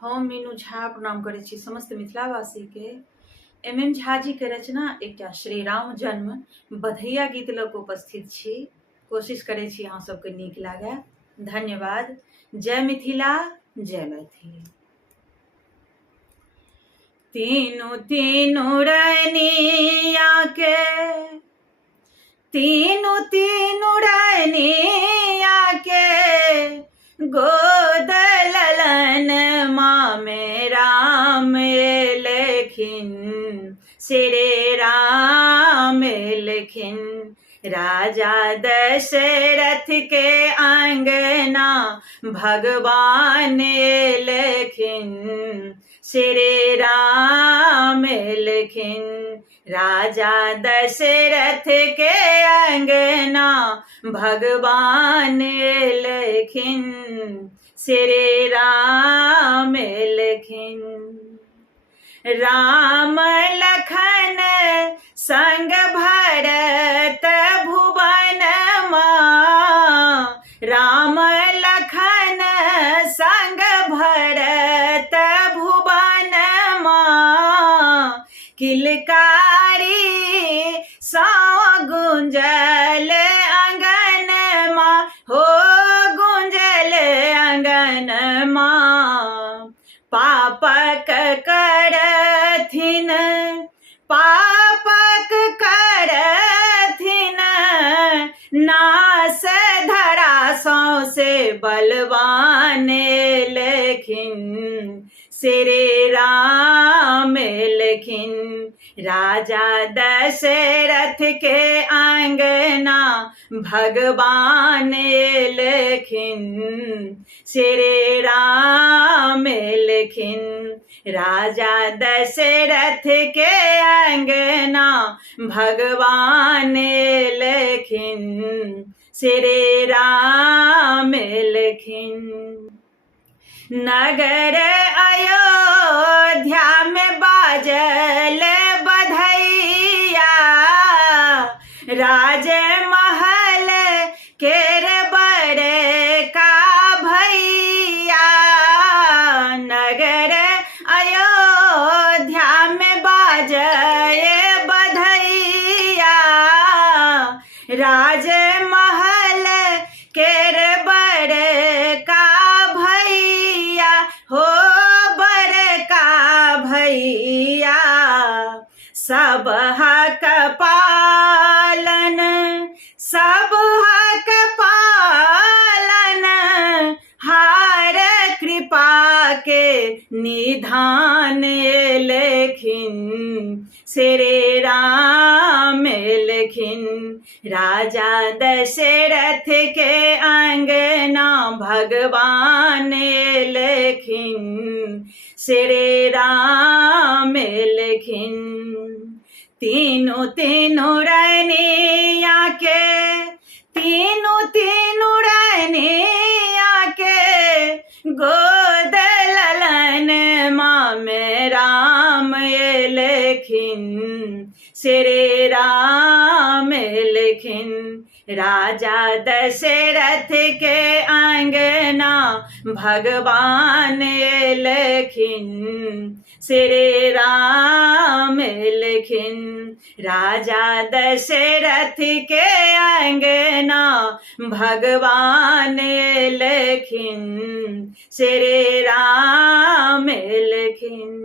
हम मीनू झा प्रणाम करै छी समस्त मिथिलावासी के। MM झा जी के रचना एकटा श्री राम जन्म बधैया गीत लऽ कऽ उपस्थित छी। कोशिश करै छी अहाँ सबके नीक लागे। धन्यवाद। जय मिथिला, जय मैथिली। तीनू तीनू रनिया के, तीनू तीनू रनिया के गोद ललन माँ में राम लेखिन, श्री राम लेखिन। राजा दशरथ के अंगना भगवान लेखिन, श्री राम लेखिन। राजा दशरथ के अंगना भगवान लेखिन, श्री राम लेखिन। राम लखन संग भरत भुवन माँ, राम लखन संग भरत भुवन माँ। किलकारी सा गुंजल अंगन माँ, हो गुंजल अंगन माँ। पापक करथिन, पापक करथिन नास धरा सौंसे बलवान लेखिन, श्री राम लेखिन। राजा दशरथ के अंगना भगवान लेखिन, श्री राम लेखिन। राजा दशरथ के अंगना भगवान लेखिन, श्री राम लेखिन। नगर अयोध्या में बाजल बधैया, राजमहल केर बड़े का भैया। नगर अयोध्या में बाजे बधैया, राजमहल केर बड़े का भैया, हो बड़े का भैया। सब हक पालन, सब हक पालन हार कृपा के निधान लेखिन, श्री राम लेखिन। राजा दशरथ के अंगना भगवान लेखिन, श्री राम लेखिन। तीनू तीनू रनिया के, तीनू तीनू रनिया के गोद ललन माँ में राम लेखिन, श्री राम लेखिन। राजा दशरथ के अंगना भगवान लेखिन, श्री राम लेखिन। राजा दशरथ के अंगना भगवान लेखिन, श्री राम लेखिन।